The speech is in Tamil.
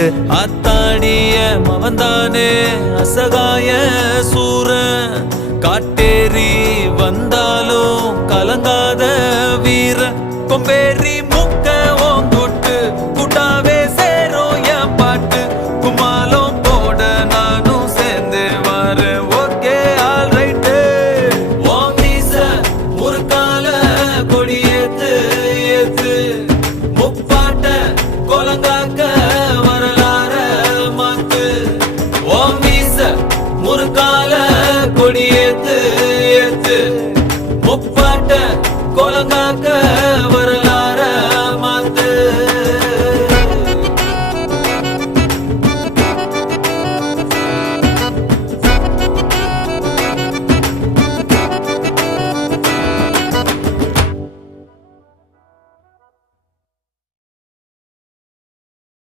பாடு ஆத்தாடிய மவந்தானே அசகாய சூர காட்டேரி வந்தாலும் கலங்காத வீர கொம்பேரி முக்க ஓங்கொட்டு குட்டாவே சேரும் என் பாட்டு குமாலம் போட நானும் சேர்ந்து வர ஓகே ஆல் ரைட்டு ஓம் வீச முறுக்கால கொடியேத்து ஏத்து முப்பாட்ட கொலங்காக்க வரலாற மாத்து ஓம் வீச முறுக்கால கொடியேத்து ஏத்து முப்பாட்ட கொலங்காக்க வரலாற